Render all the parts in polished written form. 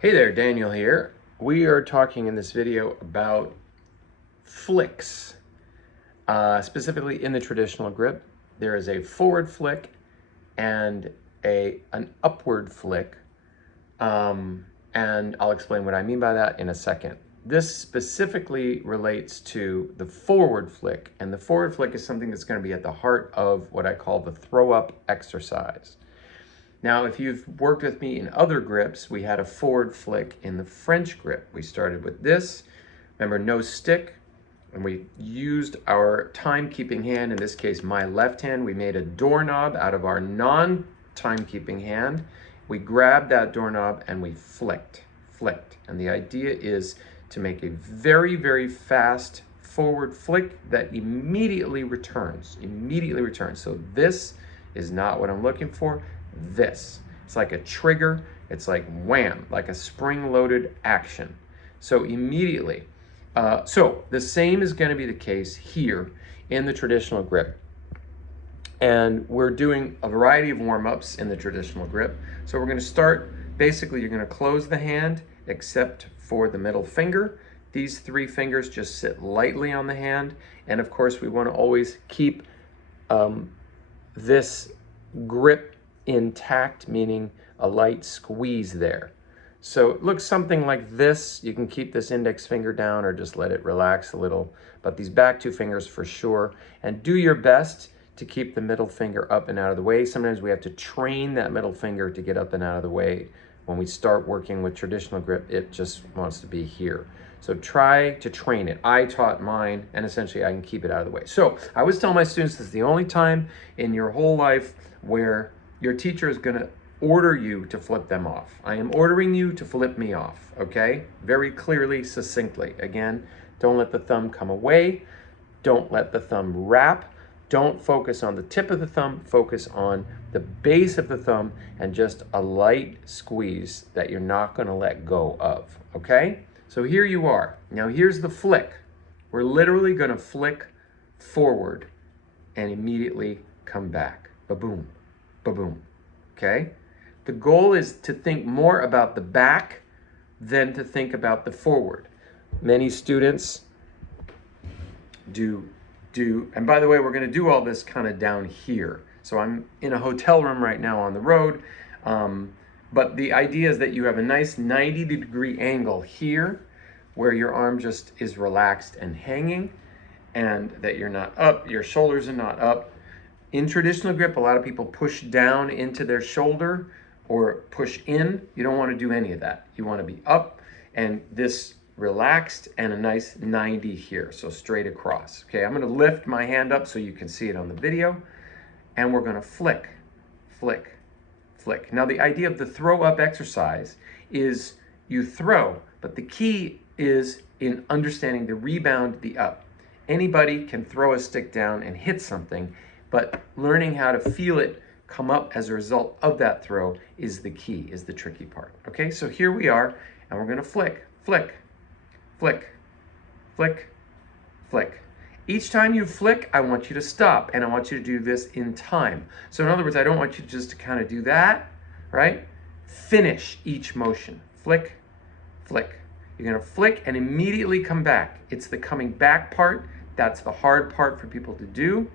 Hey there, Daniel here. We are talking in this video about flicks, specifically in the traditional grip. There is a forward flick and an upward flick, and I'll explain what I mean by that in a second. This specifically relates to the forward flick, and the forward flick is something that's going to be at the heart of what I call the throw-up exercise. Now, if you've worked with me in other grips, we had a forward flick in the French grip. We started with this, remember, no stick, and we used our time-keeping hand, in this case, my left hand. We made a doorknob out of our non-time-keeping hand. We grabbed that doorknob and we flicked. And the idea is to make a very, very fast forward flick that immediately returns. So this is not what I'm looking for. This. It's like a trigger. It's like wham, like a spring-loaded action. So immediately. So the same is going to be the case here in the traditional grip. And we're doing a variety of warm-ups in the traditional grip. So we're going to start, basically you're going to close the hand except for the middle finger. These three fingers just sit lightly on the hand. And of course we want to always keep this grip intact, meaning a light squeeze there. So it looks something like this. You can keep this index finger down or just let it relax a little, but these back two fingers for sure. And do your best to keep the middle finger up and out of the way. Sometimes we have to train that middle finger to get up and out of the way. When we start working with traditional grip, it just wants to be here. So try to train it. I taught mine, and essentially I can keep it out of the way. So I always tell my students this is the only time in your whole life where your teacher is going to order you to flip them off. I am ordering you to flip me off, okay? Very clearly, succinctly. Again, don't let the thumb come away. Don't let the thumb wrap. Don't focus on the tip of the thumb. Focus on the base of the thumb and just a light squeeze that you're not going to let go of, okay? So here you are. Now here's the flick. We're literally going to flick forward and immediately come back. Ba-boom. Ba-boom, okay? The goal is to think more about the back than to think about the forward. Many students do, and by the way, we're gonna do all this kind of down here. So I'm in a hotel room right now on the road, but the idea is that you have a nice 90-degree angle here where your arm just is relaxed and hanging, and that you're not up, your shoulders are not up. In traditional grip, a lot of people push down into their shoulder or push in. You don't want to do any of that. You want to be up and this relaxed and a nice 90 here, so straight across. Okay, I'm going to lift my hand up so you can see it on the video, and we're going to flick, flick, flick. Now the idea of the throw up exercise is you throw, but the key is in understanding the rebound, the up. Anybody can throw a stick down and hit something, but learning how to feel it come up as a result of that throw is the key, is the tricky part. Okay, so here we are, and we're gonna flick, flick, flick, flick, flick. Each time you flick, I want you to stop, and I want you to do this in time. So in other words, I don't want you just to kind of do that, right? Finish each motion. Flick, flick. You're gonna flick and immediately come back. It's the coming back part. That's the hard part for people to do.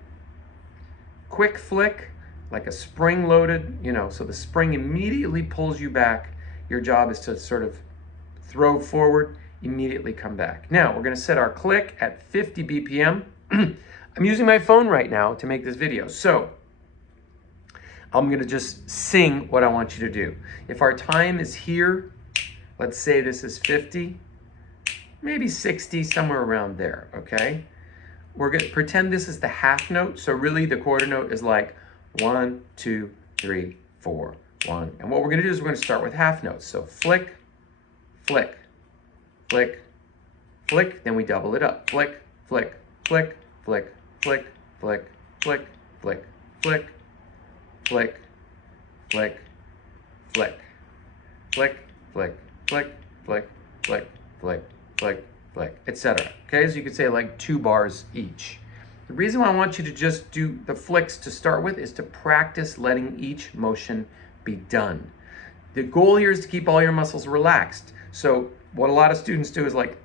Quick flick, like a spring-loaded, so the spring immediately pulls you back. Your job is to sort of throw forward, immediately come back. Now, we're gonna set our click at 50 BPM. I'm using my phone right now to make this video, so I'm gonna just sing what I want you to do. If our time is here, let's say this is 50, maybe 60, somewhere around there, okay? We're going to pretend this is the half note. So really the quarter note is like 1, 2, 3, 4, 1. And what we're going to do is we're going to start with half notes. So flick, flick, flick, flick. Then we double it up. Flick, flick, flick, flick, flick, flick, flick, flick, flick, flick, flick, flick, flick, flick, flick, flick, flick, flick, flick, flick, etc. Okay, so you could say like 2 bars each. The reason why I want you to just do the flicks to start with is to practice letting each motion be done. The goal here is to keep all your muscles relaxed. So what a lot of students do is like,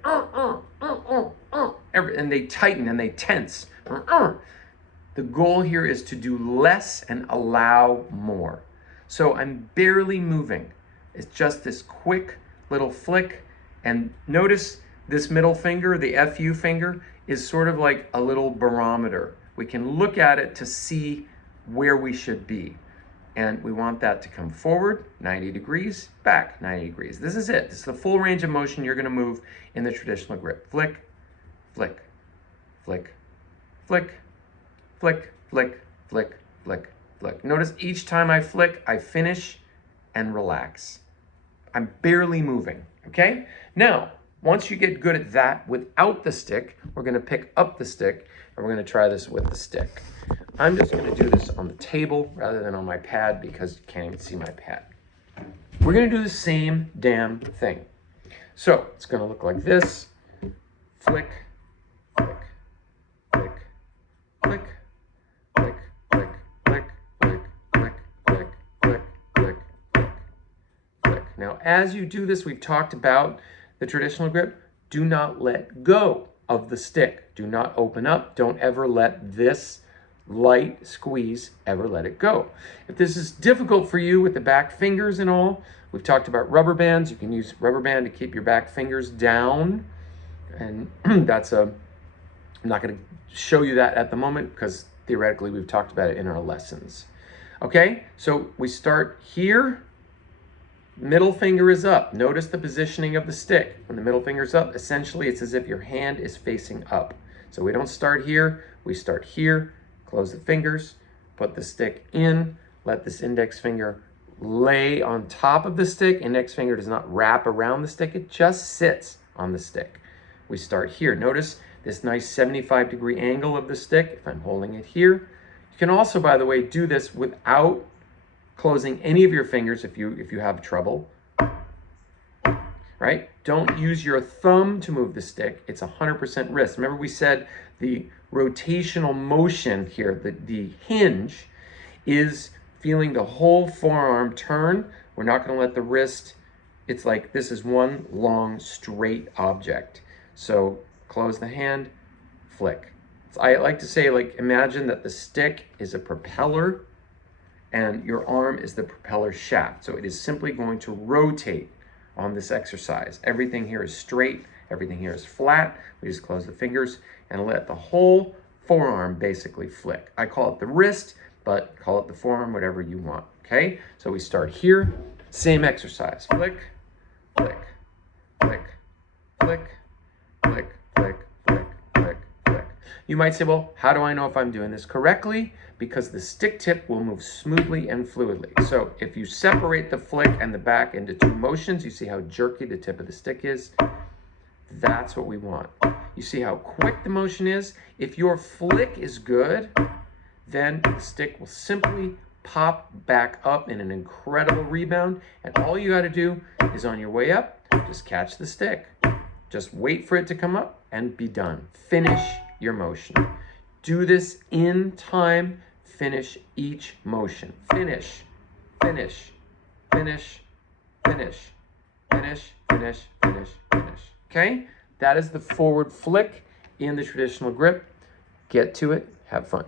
and they tighten and they tense. The goal here is to do less and allow more. So I'm barely moving. It's just this quick little flick. And notice this middle finger, the FU finger, is sort of like a little barometer. We can look at it to see where we should be. And we want that to come forward 90 degrees, back 90 degrees. This is it. This is the full range of motion you're going to move in the traditional grip. Flick, flick, flick, flick, flick, flick, flick, flick, flick. Notice each time I flick, I finish and relax. I'm barely moving, okay? Now, once you get good at that without the stick, we're going to pick up the stick and we're going to try this with the stick. I'm just going to do this on the table rather than on my pad because you can't even see my pad. We're going to do the same damn thing. So it's going to look like this. Flick, flick, flick, flick, flick, flick, flick, flick, flick, flick, flick, flick, flick, flick. Now, as you do this, we've talked about the traditional grip. Do not let go of the stick. Do not open up. Don't ever let this light squeeze ever let it go. If this is difficult for you with the back fingers and all, we've talked about rubber bands. You can use rubber band to keep your back fingers down. And I'm not going to show you that at the moment because theoretically we've talked about it in our lessons. Okay, so we start here. Middle finger is up. Notice the positioning of the stick. When the middle finger is up, essentially it's as if your hand is facing up. So we don't start here, we start here. Close the fingers, put the stick in, let this index finger lay on top of the stick. Index finger does not wrap around the stick, it just sits on the stick. We start here. Notice this nice 75-degree angle of the stick if I'm holding it here. You can also, by the way, do this without closing any of your fingers if you have trouble. Right? Don't use your thumb to move the stick. It's 100% wrist. Remember we said the rotational motion here, the hinge, is feeling the whole forearm turn. We're not going to let the wrist, it's like this is one long straight object. So close the hand, flick. I like to say, like, imagine that the stick is a propeller and your arm is the propeller shaft. So it is simply going to rotate on this exercise. Everything here is straight, everything here is flat. We just close the fingers and let the whole forearm basically flick. I call it the wrist, but call it the forearm, whatever you want, okay? So we start here, same exercise. Flick, flick, flick, flick, flick, flick, flick, flick, flick. You might say, well, how do I know if I'm doing this correctly? Because the stick tip will move smoothly and fluidly. So if you separate the flick and the back into two motions, you see how jerky the tip of the stick is? That's what we want. You see how quick the motion is? If your flick is good, then the stick will simply pop back up in an incredible rebound. And all you got to do is on your way up, just catch the stick. Just wait for it to come up and be done. Finish your motion. Do this in time. Finish each motion. Finish, finish, finish, finish, finish, finish, finish, finish. Okay? That is the forward flick in the traditional grip. Get to it. Have fun.